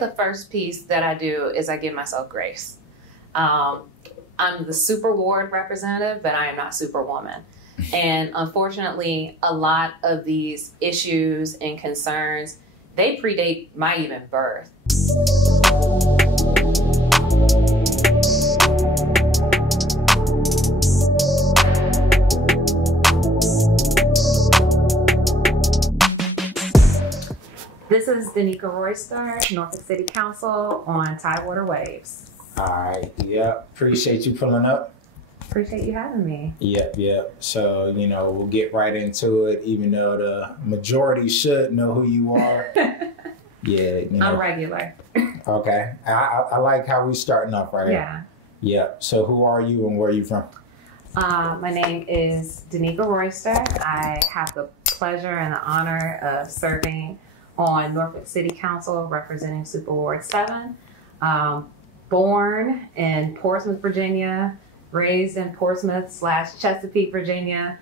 The first piece that I do is I give myself grace. I'm the Superward representative, but I am not Superwoman. And unfortunately, a lot of these issues and concerns, they predate my even birth. This is Danica Royster, Norfolk City Council on Tidewater Waves. All right, yep. Appreciate you pulling up. Appreciate you having me. Yep. So, we'll get right into it, even though the majority should know who you are. Yeah, I'm regular. Okay. I like how we starting off right Yeah. Yeah. So who are you and where are you from? My name is Danica Royster. I have the pleasure and the honor of serving on Norfolk City Council representing Superward 7. Born in Portsmouth, Virginia, raised in Portsmouth/Chesapeake, Virginia,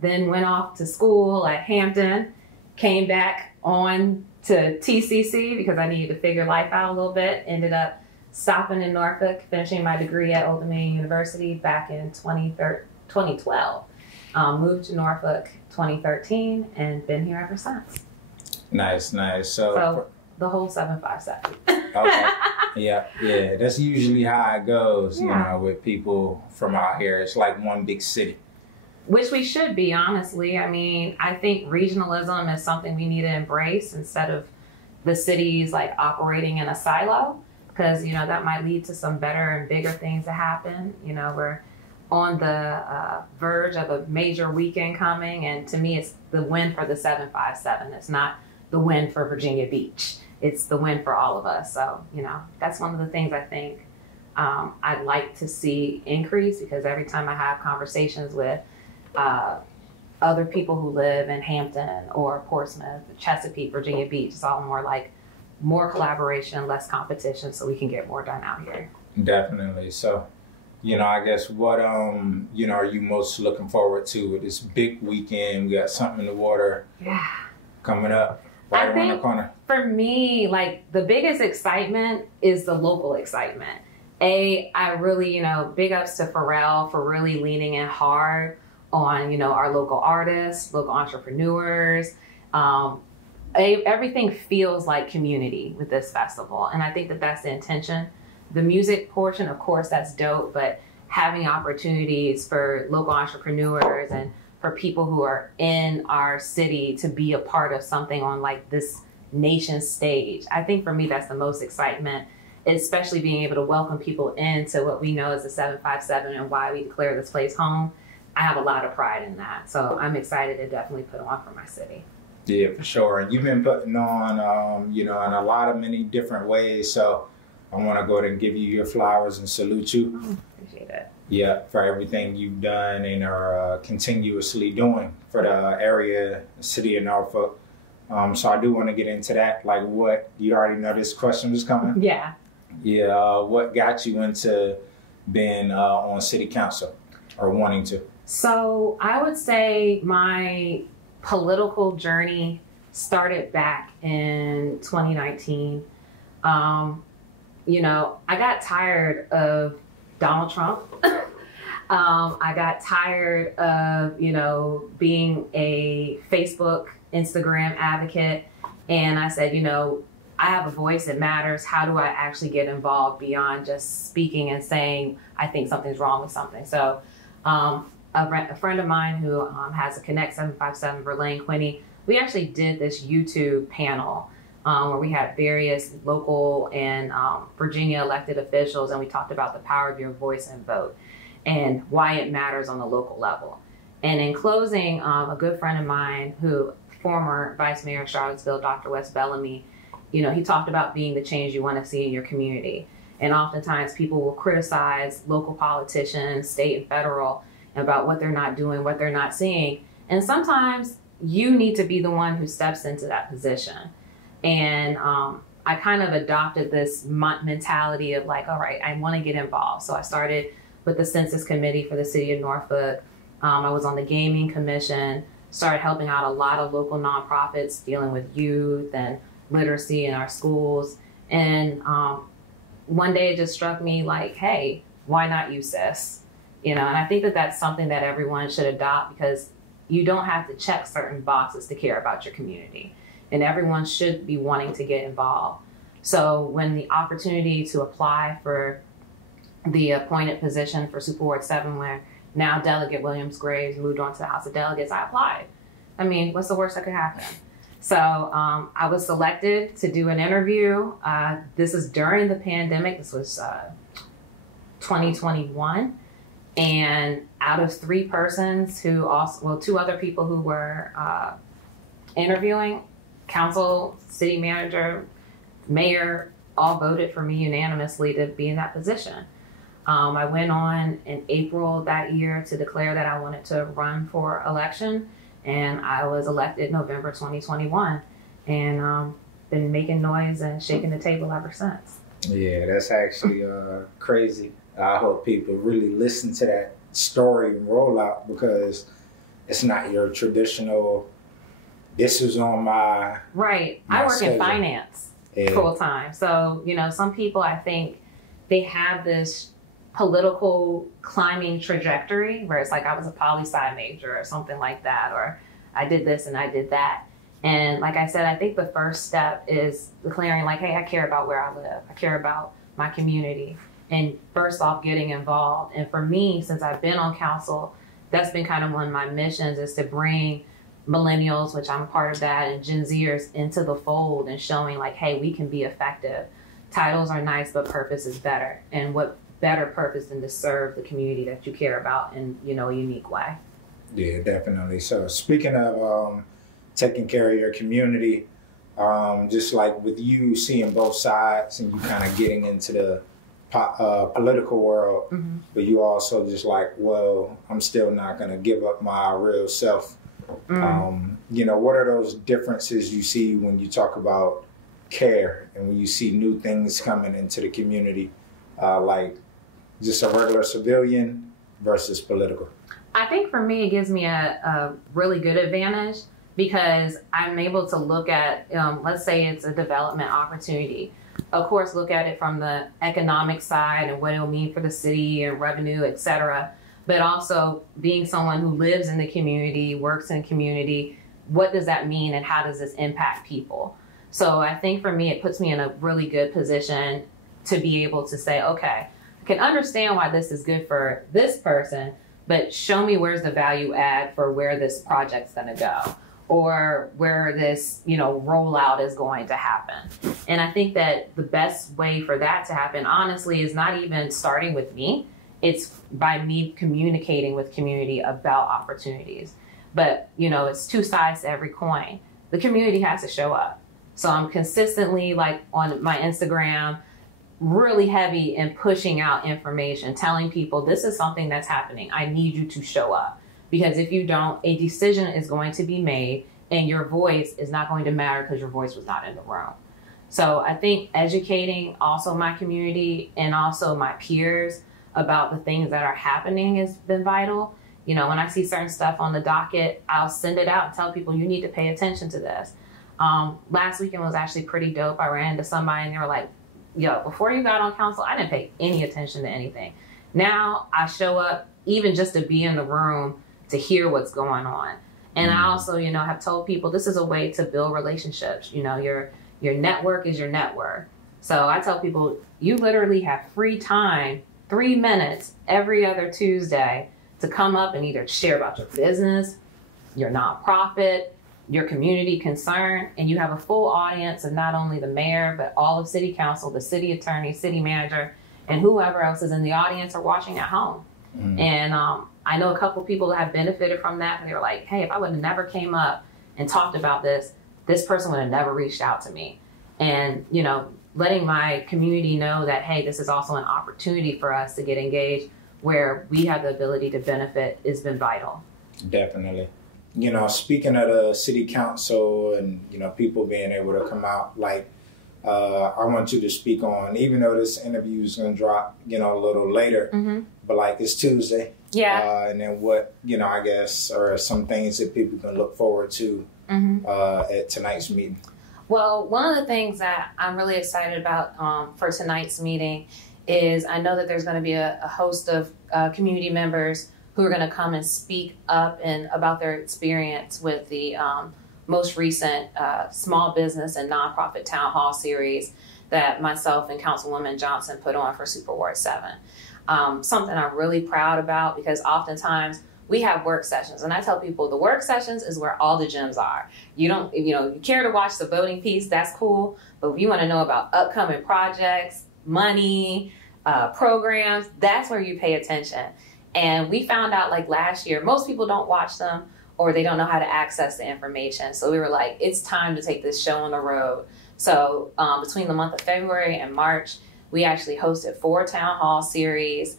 then went off to school at Hampton, came back on to TCC because I needed to figure life out a little bit, ended up stopping in Norfolk, finishing my degree at Old Dominion University back in 2012. Moved to Norfolk 2013 and been here ever since. Nice. So the whole 757. Okay. Yeah. That's usually how it goes, Yeah. with people from out here. It's like one big city. Which we should be, honestly. I mean, I think regionalism is something we need to embrace instead of the cities like operating in a silo, because, that might lead to some better and bigger things to happen. We're on the verge of a major weekend coming, and to me, it's the win for the 757. It's not the win for Virginia Beach. It's the win for all of us. So, that's one of the things I think I'd like to see increase, because every time I have conversations with other people who live in Hampton or Portsmouth, Chesapeake, Virginia Beach, it's all more collaboration, less competition, so we can get more done out here. Definitely. So, I guess what, are you most looking forward to with this big weekend? We got something in the water coming up right around the corner. For me, the biggest excitement is the local excitement. I really, big ups to Pharrell for really leaning in hard on, our local artists, local entrepreneurs. Everything feels like community with this festival. And I think that that's the intention. The music portion, of course, that's dope, but having opportunities for local entrepreneurs and for people who are in our city to be a part of something on this nation stage. I think for me, that's the most excitement, especially being able to welcome people into what we know as the 757 and why we declare this place home. I have a lot of pride in that. So I'm excited to definitely put on for my city. Yeah, for sure. And you've been putting on, in a lot of many different ways. So I want to go ahead and give you your flowers and salute you. Appreciate it. Yeah, for everything you've done and are continuously doing for the area, the city of Norfolk. So I do want to get into that. What, you already know this question was coming? Yeah. Yeah, what got you into being on city council or wanting to? So I would say my political journey started back in 2019. I got tired of Donald Trump. I got tired of, being a Facebook, Instagram advocate. And I said, I have a voice that matters. How do I actually get involved beyond just speaking and saying, I think something's wrong with something? So a friend of mine who has a Connect 757, Verlaine Quinney, we actually did this YouTube panel where we had various local and Virginia elected officials, and we talked about the power of your voice and vote and why it matters on the local level. And in closing, a good friend of mine, former Vice Mayor of Charlottesville, Dr. Wes Bellamy, he talked about being the change you want to see in your community. And oftentimes people will criticize local politicians, state and federal, about what they're not doing, what they're not seeing. And sometimes you need to be the one who steps into that position. And I kind of adopted this mentality of all right, I want to get involved. So I started with the Census Committee for the city of Norfolk. I was on the Gaming Commission, started helping out a lot of local nonprofits dealing with youth and literacy in our schools. And one day it just struck me like, hey, why not you, sis? You know, and I think that that's something that everyone should adopt, because you don't have to check certain boxes to care about your community. And everyone should be wanting to get involved. So when the opportunity to apply for the appointed position for Superward 7, where now Delegate Williams Graves moved on to the House of Delegates, I applied. I mean, what's the worst that could happen? So I was selected to do an interview. This is during the pandemic. This was 2021. And out of 3 persons who also, well, 2 other people who were interviewing, council, city manager, mayor, all voted for me unanimously to be in that position. I went on in April that year to declare that I wanted to run for election, and I was elected November 2021, and been making noise and shaking the table ever since. Yeah, that's actually crazy. I hope people really listen to that story and rollout, because it's not your traditional, this is on my right. I work schedule. In finance full time. So, you know, some people, I think they have this political climbing trajectory where it's like I was a poli-sci major or something like that, or I did this and I did that. And like I said, I think the first step is declaring like, hey, I care about where I live. I care about my community. And first off, getting involved. And for me, since I've been on council, that's been kind of one of my missions, is to bring millennials, which I'm a part of that, and Gen Zers into the fold and showing like, hey, we can be effective. Titles are nice, but purpose is better. And what better purpose than to serve the community that you care about in, you know, a unique way. Yeah, definitely. So speaking of taking care of your community, just like with you seeing both sides and you kind of getting into the political world, mm-hmm. but you also just like, well, I'm still not going to give up my real self. Mm. You know, what are those differences you see when you talk about care and when you see new things coming into the community, like just a regular civilian versus political? I think for me, it gives me a really good advantage, because I'm able to look at, let's say it's a development opportunity. Of course, look at it from the economic side and what it'll mean for the city and revenue, et cetera. But also being someone who lives in the community, works in the community, what does that mean and how does this impact people? So I think for me, it puts me in a really good position to be able to say, okay, I can understand why this is good for this person, but show me where's the value add for where this project's gonna go, or where this, you know, rollout is going to happen. And I think that the best way for that to happen, honestly, is not even starting with me. It's by me communicating with community about opportunities. But, you know, it's 2 sides to every coin. The community has to show up. So I'm consistently, like on my Instagram, really heavy in pushing out information, telling people this is something that's happening. I need you to show up. Because if you don't, a decision is going to be made and your voice is not going to matter because your voice was not in the room. So I think educating also my community and also my peers about the things that are happening has been vital. You know, when I see certain stuff on the docket, I'll send it out and tell people you need to pay attention to this. Last weekend was actually pretty dope. I ran into somebody and they were like, yo, before you got on council, I didn't pay any attention to anything. Now I show up even just to be in the room to hear what's going on. And I also, you know, have told people this is a way to build relationships. You know, your network is your net worth. So I tell people you literally have free time, 3 minutes every other Tuesday to come up and either share about your business, your nonprofit, your community concern, and you have a full audience of not only the mayor, but all of city council, the city attorney, city manager, and whoever else is in the audience or watching at home. And I know a couple people that have benefited from that, and they were like, hey, if I would have never came up and talked about this, this person would have never reached out to me. And, you know, letting my community know that, hey, this is also an opportunity for us to get engaged where we have the ability to benefit has been vital. Definitely. You know, speaking of the city council and, you know, people being able to come out, like, I want you to speak on, even though this interview is going to drop, you know, a little later, but like it's Tuesday. Yeah. And then what, you know, I guess, are some things that people can look forward to at tonight's meeting. Well, one of the things that I'm really excited about for tonight's meeting is I know that there's going to be a host of community members who are going to come and speak up and about their experience with the most recent small business and nonprofit town hall series that myself and Councilwoman Johnson put on for Superward 7. Something I'm really proud about, because oftentimes we have work sessions, and I tell people the work sessions is where all the gems are. You care to watch the voting piece, that's cool, but if you want to know about upcoming projects, money, programs, that's where you pay attention. And we found out, like, last year, most people don't watch them or they don't know how to access the information. So we were like, it's time to take this show on the road. So between the month of February and March, we actually hosted 4 town hall series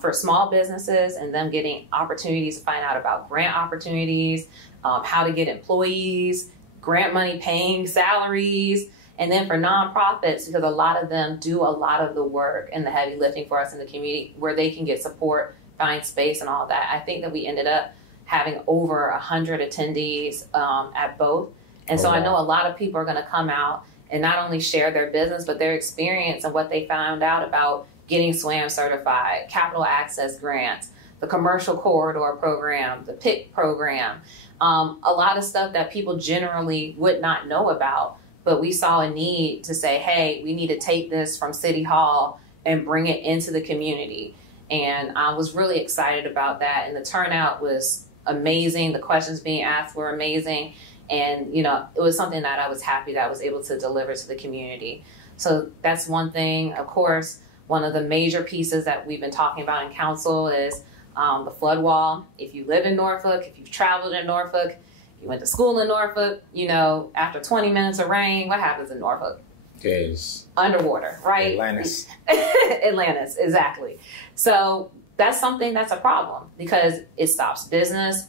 for small businesses and them getting opportunities to find out about grant opportunities, how to get employees, grant money paying salaries, and then for nonprofits, because a lot of them do a lot of the work and the heavy lifting for us in the community, where they can get support, find space, and all that. I think that we ended up having over 100 attendees at both. And so I know a lot of people are going to come out and not only share their business, but their experience and what they found out about getting SWAM certified, capital access grants, the commercial corridor program, the PIC program, a lot of stuff that people generally would not know about. But we saw a need to say, hey, we need to take this from City Hall and bring it into the community. And I was really excited about that. And the turnout was amazing. The questions being asked were amazing. And, you know, it was something that I was happy that I was able to deliver to the community. So that's one thing. Of course, one of the major pieces that we've been talking about in council is the flood wall. If you live in Norfolk, if you've traveled in Norfolk, you went to school in Norfolk, you know, after 20 minutes of rain, what happens in Norfolk? Yes. Underwater, right? Atlantis. Atlantis, exactly. So that's something that's a problem, because it stops business,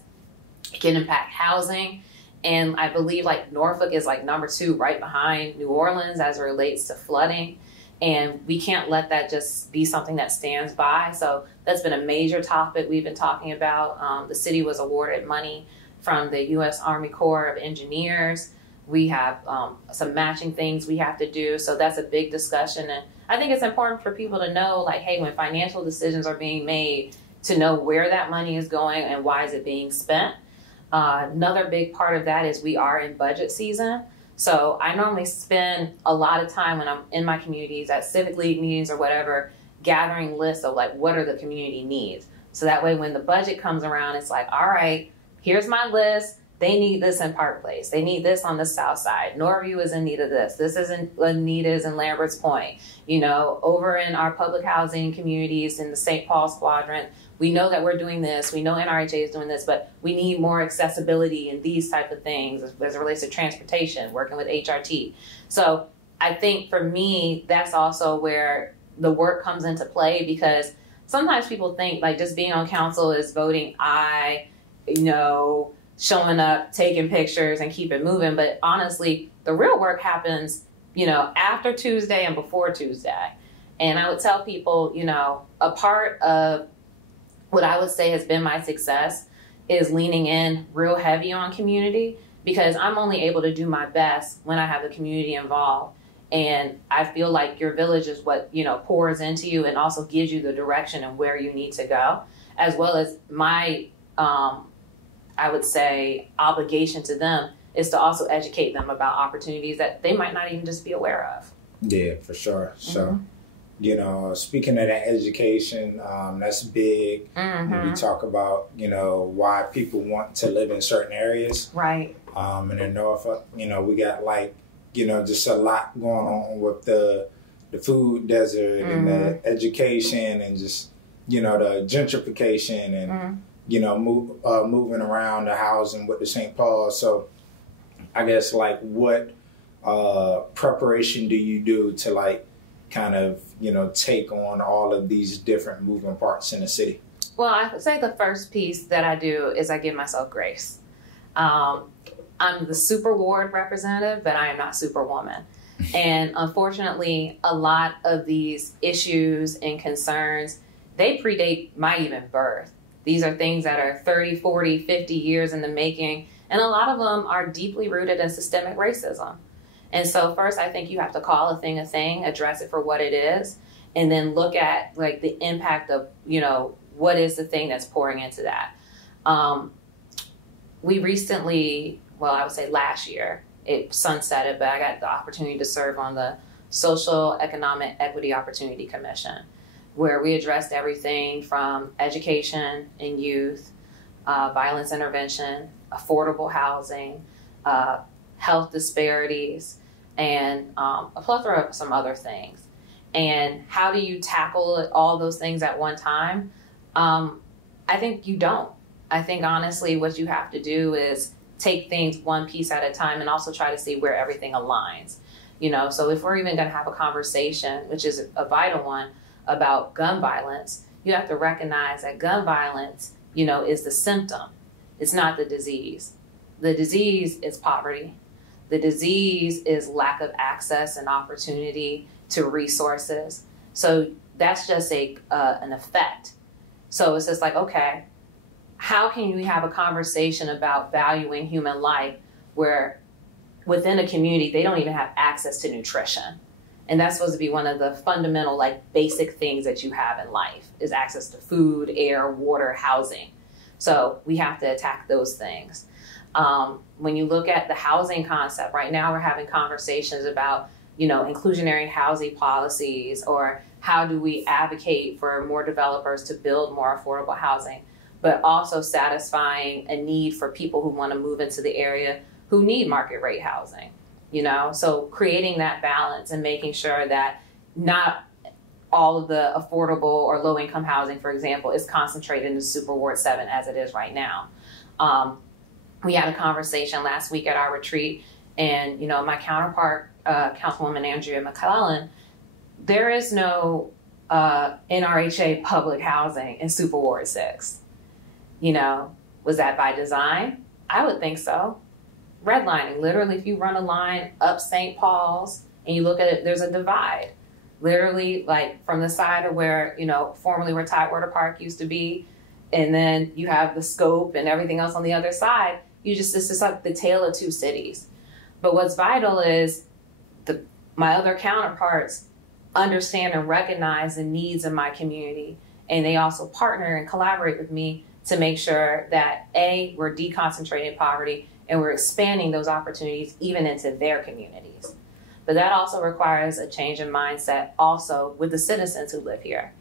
it can impact housing. And I believe like Norfolk is like number 2 right behind New Orleans as it relates to flooding. And we can't let that just be something that stands by. So that's been a major topic we've been talking about. The city was awarded money from the U.S. Army Corps of Engineers. We have some matching things we have to do. So that's a big discussion. And I think it's important for people to know, like, hey, when financial decisions are being made, to know where that money is going and why is it being spent. Another big part of that is we are in budget season. So I normally spend a lot of time when I'm in my communities at civic league meetings or whatever, gathering lists of like, what are the community needs? So that way when the budget comes around, it's like, all right, here's my list. They need this in Park Place. They need this on the south side. Norview is in need of this. This isn't need is in Lambert's Point. You know, over in our public housing communities in the St. Paul quadrant, we know that we're doing this. We know NRHA is doing this, but we need more accessibility and these type of things as it relates to transportation, working with HRT. So I think for me, that's also where the work comes into play, because sometimes people think like just being on council is voting aye, you know, showing up, taking pictures and keep it moving. But honestly, the real work happens, you know, after Tuesday and before Tuesday. And I would tell people, you know, a part of what I would say has been my success is leaning in real heavy on community, because I'm only able to do my best when I have the community involved. And I feel like your village is what, you know, pours into you and also gives you the direction and where you need to go, as well as my, I would say, obligation to them is to also educate them about opportunities that they might not even just be aware of. Yeah, for sure. So, you know, speaking of that education, that's big. When we talk about, you know, why people want to live in certain areas. Right. And in Norfolk, you know, we got like, you know, just a lot going on with the food desert and the education and just, you know, the gentrification and, you know, moving around the housing with the St. Paul. So I guess like what preparation do you do to like kind of, you know, take on all of these different moving parts in the city? Well, I would say the first piece that I do is I give myself grace. I'm the Superward representative, but I am not Superwoman. And unfortunately, a lot of these issues and concerns, they predate my even birth. These are things that are 30, 40, 50 years in the making. And a lot of them are deeply rooted in systemic racism. And so first, I think you have to call a thing, address it for what it is, and then look at like the impact of, you know, what is the thing that's pouring into that. We recently, well, I would say last year, it sunsetted, but I got the opportunity to serve on the Social Economic Equity Opportunity Commission, where we addressed everything from education and youth, violence intervention, affordable housing, health disparities, and a plethora of some other things. And how do you tackle all those things at one time? I think you don't. I think honestly what you have to do is take things one piece at a time and also try to see where everything aligns. You know, so if we're even going to have a conversation, which is a vital one, about gun violence, you have to recognize that gun violence, you know, is the symptom. It's not the disease. The disease is poverty. The disease is lack of access and opportunity to resources. So that's just an effect. So it's just like, okay, how can we have a conversation about valuing human life where within a community, they don't even have access to nutrition? And that's supposed to be one of the fundamental, like, basic things that you have in life is access to food, air, water, housing. So we have to attack those things. When you look at the housing concept, right now we're having conversations about, you know, inclusionary housing policies, or how do we advocate for more developers to build more affordable housing, but also satisfying a need for people who want to move into the area who need market rate housing, you know? So creating that balance and making sure that not all of the affordable or low income housing, for example, is concentrated in Superward 7 as it is right now. We had a conversation last week at our retreat, and, you know, my counterpart, Councilwoman Andrea McClellan, there is no NRHA public housing in Superward 6. You know, was that by design? I would think so. Redlining, literally, if you run a line up St. Paul's and you look at it, there's a divide. Literally, like from the side of where, you know, formerly where Tidewater Park used to be, and then you have the scope and everything else on the other side. It's just like the tale of two cities. But what's vital is my other counterparts understand and recognize the needs of my community, and they also partner and collaborate with me to make sure that A, we're deconcentrating poverty and we're expanding those opportunities even into their communities. But that also requires a change in mindset also with the citizens who live here.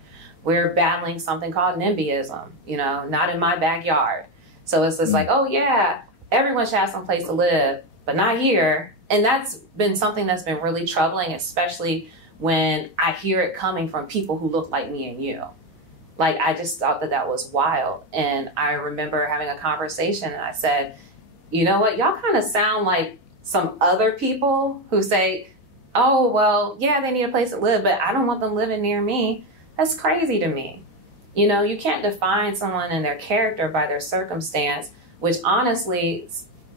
We're battling something called NIMBYism, you know, not in my backyard. So it's just like, oh yeah, everyone should have some place to live, but not here. And that's been something that's been really troubling, especially when I hear it coming from people who look like me and you. Like, I just thought that was wild. And I remember having a conversation and I said, you know what, y'all kind of sound like some other people who say, oh, well, yeah, they need a place to live, but I don't want them living near me. That's crazy to me. You know, you can't define someone and their character by their circumstance, which honestly,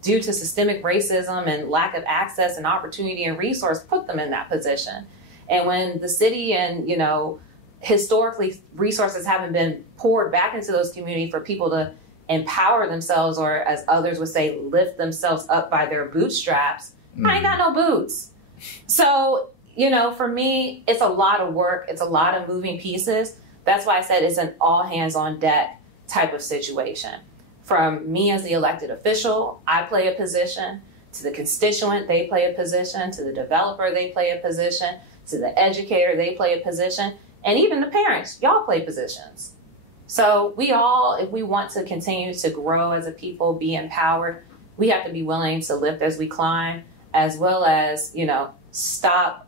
due to systemic racism and lack of access and opportunity and resource, put them in that position. And when the city and, you know, historically resources haven't been poured back into those communities for people to empower themselves, or as others would say, lift themselves up by their bootstraps, I ain't got no boots. So, you know, for me, it's a lot of work. It's a lot of moving pieces. That's why I said it's an all hands on deck type of situation. From me as the elected official, I play a position, to the constituent, they play a position, to the developer, they play a position, to the educator, they play a position, and even the parents, y'all play positions. So we all, if we want to continue to grow as a people, be empowered, we have to be willing to lift as we climb, as well as, you know, stop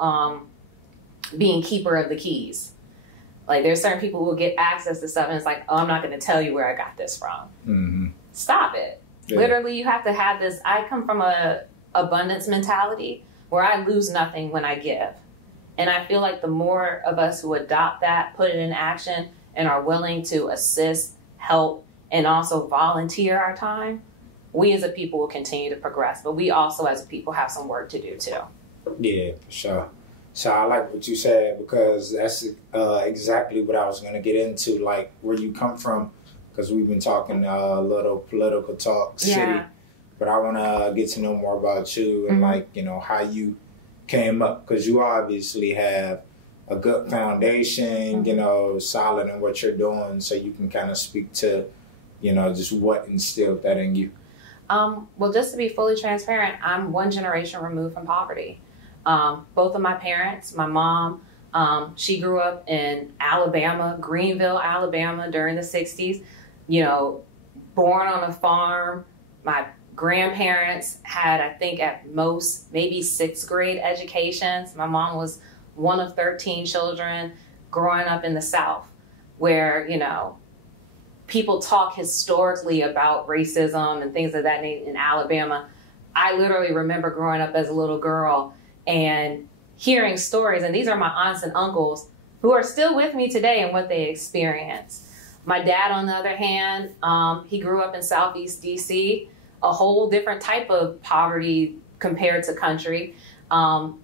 being keeper of the keys. Like, there's certain people who will get access to stuff and it's like, oh, I'm not going to tell you where I got this from. Mm-hmm. Stop it. Yeah. Literally, you have to have this. I come from a abundance mentality where I lose nothing when I give. And I feel like the more of us who adopt that, put it in action, and are willing to assist, help, and also volunteer our time, we as a people will continue to progress. But we also as a people have some work to do too. Yeah, for sure. So I like what you said, because that's exactly what I was going to get into, like where you come from, because we've been talking a little political talk, city, but I want to get to know more about you and like, you know, how you came up? Because you obviously have a good foundation, you know, solid in what you're doing, so you can kind of speak to, you know, just what instilled that in you. Well, just to be fully transparent, I'm one generation removed from poverty. Both of my parents, my mom, she grew up in Alabama, Greenville, Alabama during the 60s, you know, born on a farm. My grandparents had, I think at most, maybe 6th grade educations. My mom was one of 13 children growing up in the South, where, you know, people talk historically about racism and things of that nature in Alabama. I literally remember growing up as a little girl and hearing stories, and these are my aunts and uncles who are still with me today and what they experienced. My dad, on the other hand, he grew up in Southeast DC, a whole different type of poverty compared to country,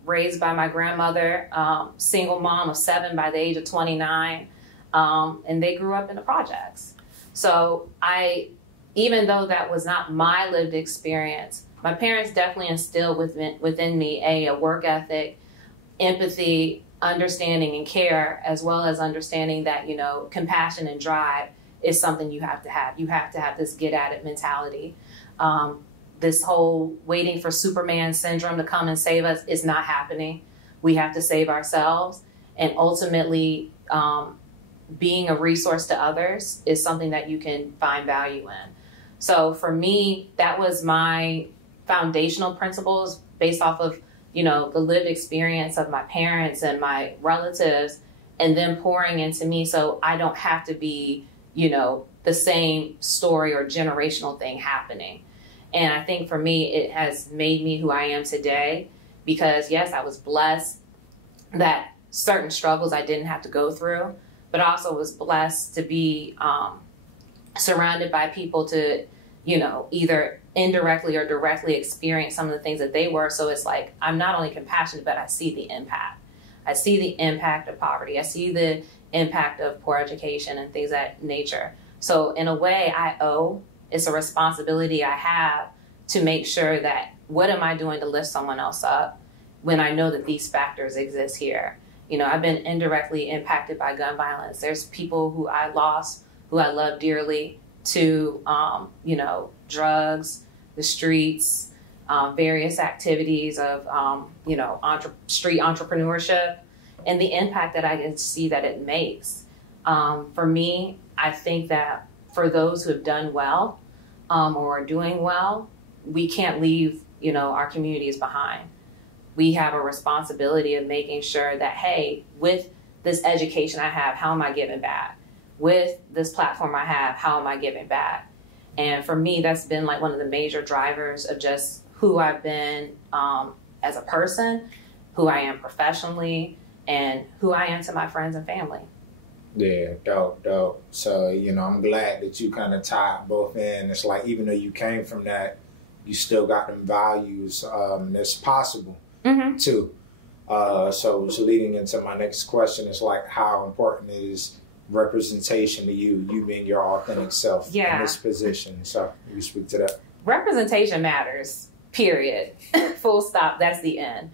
raised by my grandmother, single mom of 7 by the age of 29, and they grew up in the projects. So even though that was not my lived experience, my parents definitely instilled within me a work ethic, empathy, understanding and care, as well as understanding that, you know, compassion and drive is something you have to have. You have to have this get at it mentality. This whole waiting for Superman syndrome to come and save us is not happening. We have to save ourselves, and ultimately, being a resource to others is something that you can find value in. So for me, that was my foundational principles based off of, you know, the lived experience of my parents and my relatives, and then pouring into me so I don't have to be, you know, the same story or generational thing happening. And I think for me, it has made me who I am today, because yes, I was blessed that certain struggles I didn't have to go through, but I also was blessed to be surrounded by people to, you know, either indirectly or directly experience some of the things that they were. So it's like, I'm not only compassionate, but I see the impact. I see the impact of poverty. I see the impact of poor education and things of that nature. So in a way, it's a responsibility I have to make sure that what am I doing to lift someone else up when I know that these factors exist here. You know, I've been indirectly impacted by gun violence. There's people who I lost, who I love dearly, to, you know, drugs, the streets, various activities of, you know, street entrepreneurship, and the impact that I can see that it makes. For me, I think that for those who have done well or are doing well, we can't leave, you know, our communities behind. We have a responsibility of making sure that, hey, with this education I have, how am I giving back? With this platform I have, how am I giving back? And for me, that's been like one of the major drivers of just who I've been as a person, who I am professionally, and who I am to my friends and family. Yeah, dope. So, you know, I'm glad that you kind of tied both in. It's like, even though you came from that, you still got them values that's possible too. So leading into my next question is like, how important is representation to you being your authentic self in this position? So you speak to that. Representation matters, period. Full stop, that's the end.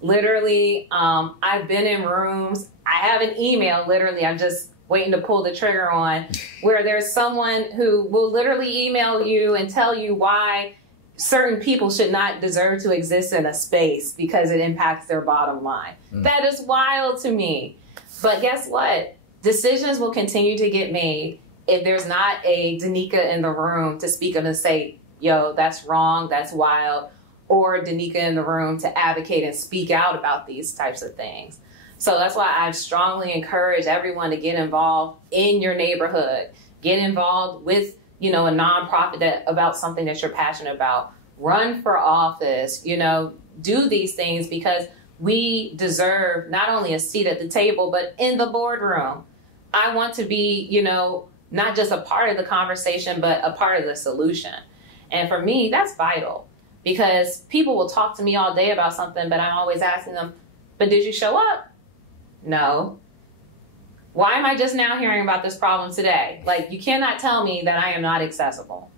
Literally, I've been in rooms, I have an email, literally, I'm just waiting to pull the trigger on, where there's someone who will literally email you and tell you why certain people should not deserve to exist in a space because it impacts their bottom line. That is wild to me. But guess what? Decisions will continue to get made if there's not a Danica in the room to speak up and say, yo, that's wrong, that's wild, or Danica in the room to advocate and speak out about these types of things. So that's why I strongly encourage everyone to get involved in your neighborhood, get involved with, you know, a nonprofit about something that you're passionate about, run for office, you know, do these things, because we deserve not only a seat at the table, but in the boardroom. I want to be, you know, not just a part of the conversation, but a part of the solution. And for me, that's vital, because people will talk to me all day about something, but I'm always asking them, but did you show up? No. Why am I just now hearing about this problem today? Like, you cannot tell me that I am not accessible.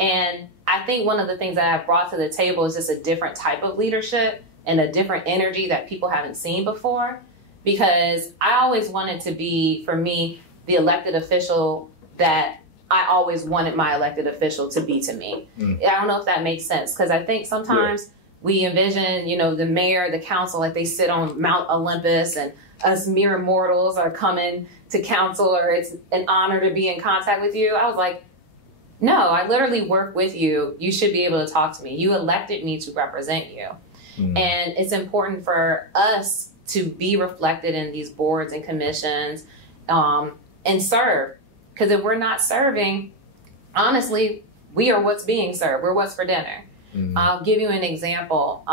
And I think one of the things that I've brought to the table is just a different type of leadership and a different energy that people haven't seen before. Because I always wanted to be, for me, the elected official that I always wanted my elected official to be to me. I don't know if that makes sense, because I think sometimes we envision, you know, the mayor, the council, like they sit on Mount Olympus and us mere mortals are coming to council, or it's an honor to be in contact with you. I was like, no, I literally work with you. You should be able to talk to me. You elected me to represent you. And it's important for us to be reflected in these boards and commissions and serve. Because if we're not serving, honestly, we are what's being served. We're what's for dinner. I'll give you an example.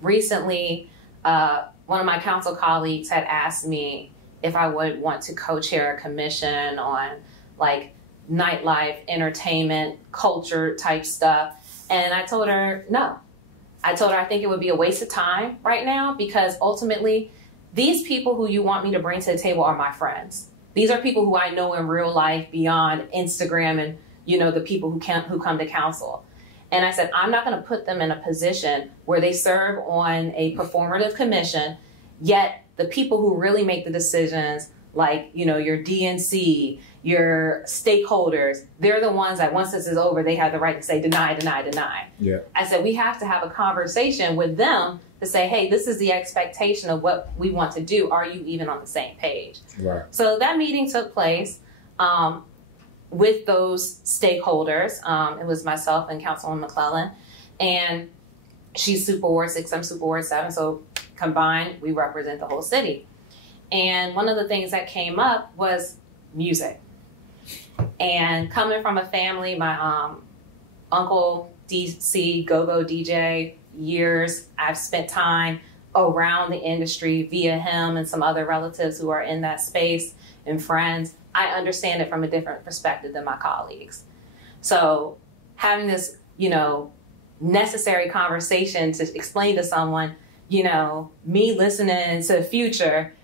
Recently, one of my council colleagues had asked me if I would want to co-chair a commission on like nightlife, entertainment, culture type stuff. And I told her no. I told her I think it would be a waste of time right now, because ultimately these people who you want me to bring to the table are my friends. These are people who I know in real life beyond Instagram and, you know, the people who come to council. And I said, I'm not going to put them in a position where they serve on a performative commission, yet the people who really make the decisions, like, you know, your DNC, your stakeholders, they're the ones that once this is over, they have the right to say deny, deny, deny. Yeah. I said, we have to have a conversation with them to say, hey, this is the expectation of what we want to do. Are you even on the same page? Right. So that meeting took place with those stakeholders. It was myself and Councilwoman McClellan, and she's Superward 6, I'm Superward 7. So combined, we represent the whole city. And one of the things that came up was music. And coming from a family, my uncle, DC, go-go DJ, years, I've spent time around the industry via him and some other relatives who are in that space and friends. I understand it from a different perspective than my colleagues. So having this, you know, necessary conversation to explain to someone, you know, me listening to the future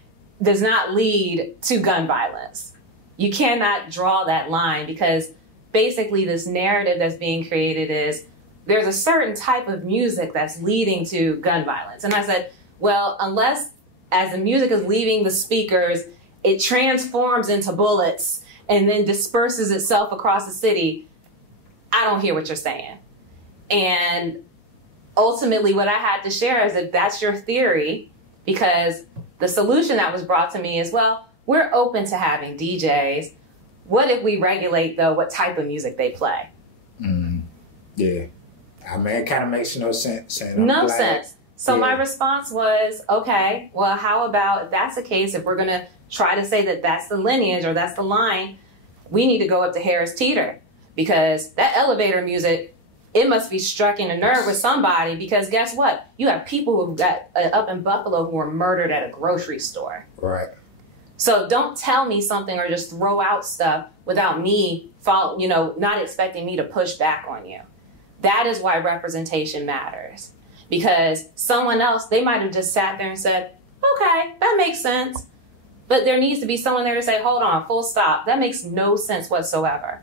does not lead to gun violence. You cannot draw that line, because basically this narrative that's being created is there's a certain type of music that's leading to gun violence. And I said, well, unless as the music is leaving the speakers, it transforms into bullets and then disperses itself across the city, I don't hear what you're saying. And ultimately what I had to share is that that's your theory, because the solution that was brought to me is, well, we're open to having DJs. What if we regulate, though, what type of music they play? Yeah. I mean, it kind of makes no sense. No sense. So my response was, okay, well, how about if that's the case, if we're going to try to say that that's the lineage or that's the line, we need to go up to Harris Teeter, because that elevator music, it must be striking a nerve with somebody, because guess what? You have people who got up in Buffalo who were murdered at a grocery store. Right. So don't tell me something or just throw out stuff without me, not expecting me to push back on you. That is why representation matters. Because someone else, they might have just sat there and said, okay, that makes sense. But there needs to be someone there to say, hold on, full stop. That makes no sense whatsoever.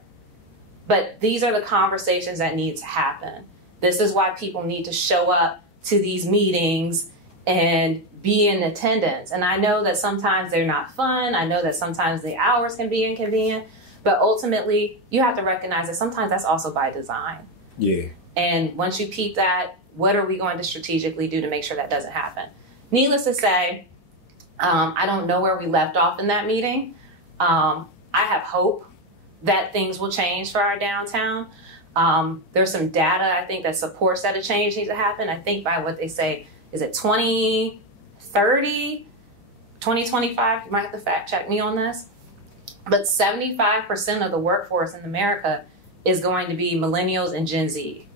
But these are the conversations that need to happen. This is why people need to show up to these meetings and be in attendance. And I know that sometimes they're not fun. I know that sometimes the hours can be inconvenient. But ultimately, you have to recognize that sometimes that's also by design. Yeah. And once you peep that, what are we going to strategically do to make sure that doesn't happen? Needless to say, I don't know where we left off in that meeting. I have hope that things will change for our downtown. There's some data, I think, that supports that a change needs to happen. I think by what they say, is it 2030, 2025? You might have to fact check me on this. But 75% of the workforce in America is going to be millennials and Gen Z.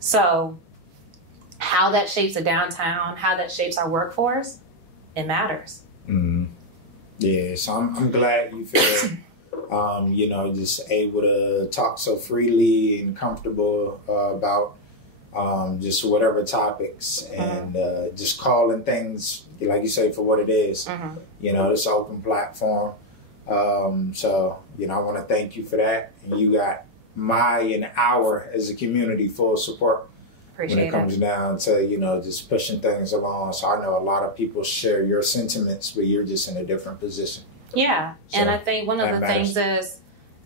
So how that shapes the downtown, how that shapes our workforce, it matters. Yeah, so I'm glad you feel, just able to talk so freely and comfortable about just whatever topics and just calling things, like you say, for what it is. This open platform. So, I want to thank you for that. And you got my and our as a community full support. Appreciate when it comes down to, you know, just pushing things along. So I know a lot of people share your sentiments, but you're just in a different position. Yeah. So and I think one of the things is,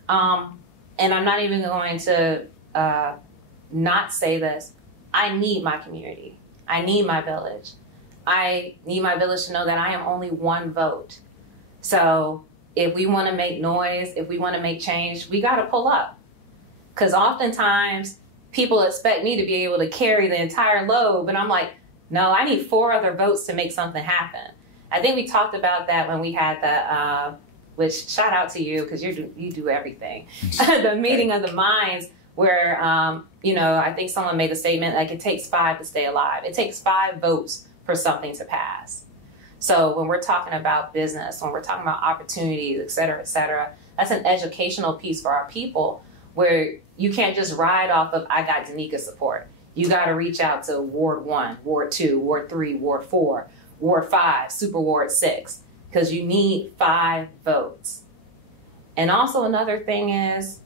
and I'm not even going to not say this, I need my community. I need my village. I need my village to know that I am only one vote. So if we want to make noise, if we want to make change, we got to pull up. Because oftentimes people expect me to be able to carry the entire load, but I'm like, no, I need 4 other votes to make something happen. I think we talked about that when we had the, which shout out to you because you do everything. The meeting of the minds where, you know, I think someone made a statement like it takes 5 to stay alive. It takes 5 votes for something to pass. So when we're talking about business, when we're talking about opportunities, et cetera, that's an educational piece for our people where you can't just ride off of, I got Danica's support. You got to reach out to Ward 1, Ward 2, Ward 3, Ward 4, Ward 5, Superward 6, because you need 5 votes. And also another thing is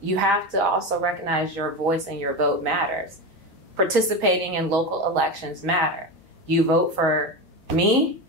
you have to also recognize your voice and your vote matters. Participating in local elections matter. You vote for me,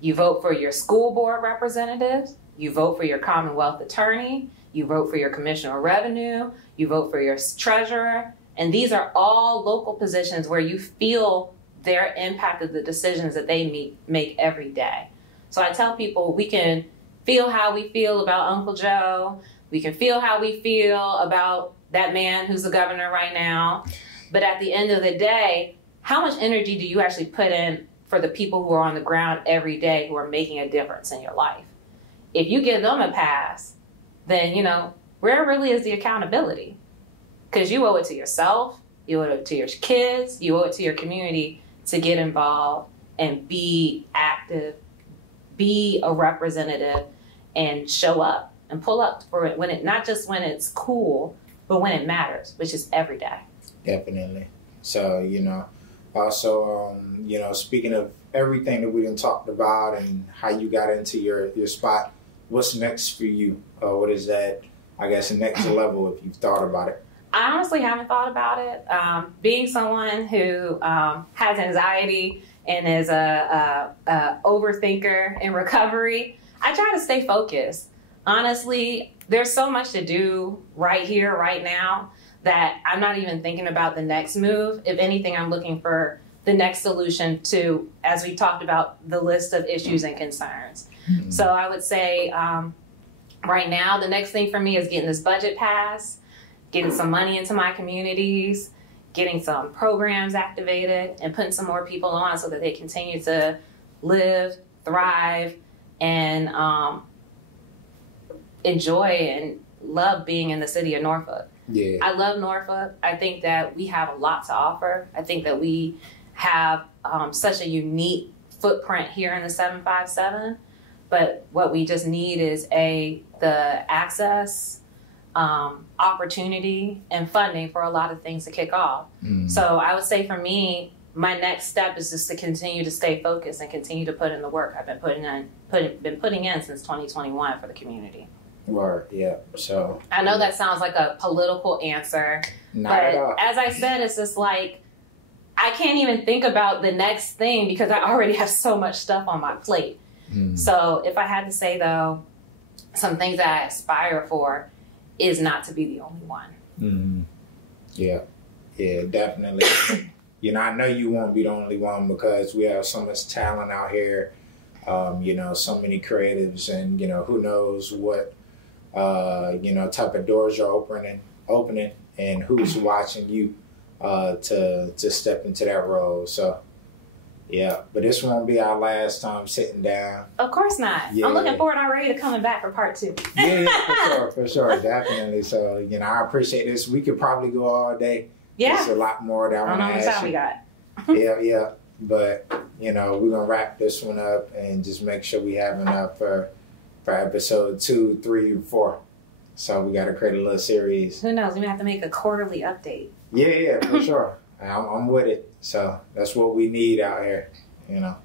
you vote for your school board representatives, you vote for your Commonwealth attorney, you vote for your commissioner of revenue, you vote for your treasurer, and these are all local positions where you feel their impact of the decisions that they make every day. So I tell people we can feel how we feel about Uncle Joe, we can feel how we feel about that man who's the governor right now, but at the end of the day, how much energy do you actually put in for the people who are on the ground every day who are making a difference in your life? If you give them a pass, then, you know, where really is the accountability? Because you owe it to yourself, you owe it to your kids, you owe it to your community to get involved and be active, be a representative, and show up and pull up for it when it, not just when it's cool, but when it matters, which is every day. Definitely. So, you know, also, you know, speaking of everything that we done talked about and how you got into your spot, what's next for you? What is that, I guess, next level if you've thought about it? I honestly haven't thought about it. Being someone who has anxiety and is a overthinker in recovery, I try to stay focused. Honestly, there's so much to do right here, right now, that I'm not even thinking about the next move. If anything, I'm looking for the next solution to, as we talked about, the list of issues and concerns. Mm-hmm. So I would say right now, the next thing for me is getting this budget passed, getting some money into my communities, getting some programs activated, and putting some more people on so that they continue to live, thrive, and enjoy and love being in the city of Norfolk. Yeah. I love Norfolk. I think that we have a lot to offer. I think that we have such a unique footprint here in the 757, but what we just need is the access, opportunity, and funding for a lot of things to kick off. Mm. So I would say for me, my next step is just to continue to stay focused and continue to put in the work I've been putting in since 2021 for the community. Right, yeah. So I know that sounds like a political answer, not at all. As I said, it's just like I can't even think about the next thing because I already have so much stuff on my plate. Mm. So if I had to say, though, some things that I aspire for is not to be the only one. Mm. Yeah, definitely. You know, I know you won't be the only one because we have so much talent out here. You know, so many creatives, and you know, who knows what you know, type of doors you're opening, and who's watching you to step into that role. So, yeah, but this won't be our last time sitting down. Of course not. Yeah. I'm looking forward already to coming back for part 2. Yeah, for sure, definitely. So, you know, I appreciate this. We could probably go all day. Yeah. There's a lot more that I want to ask you. How much time we got. Yeah. But, you know, we're going to wrap this one up and just make sure we have enough for episode 2, 3, 4. So we got to create a little series. Who knows? We may have to make a quarterly update. Yeah, for sure. I'm with it. So that's what we need out here, you know.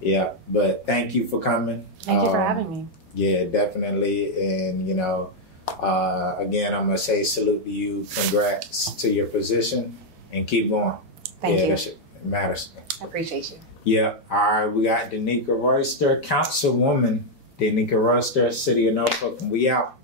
Yeah, but thank you for coming. Thank you for having me. Yeah, definitely. And, you know, again, I'm going to say salute to you. Congrats to your position and keep going. Thank you. That shit matters. I appreciate you. Yeah. All right. We got Danica Royster, Councilwoman Danica Royster, City of Norfolk, and we out.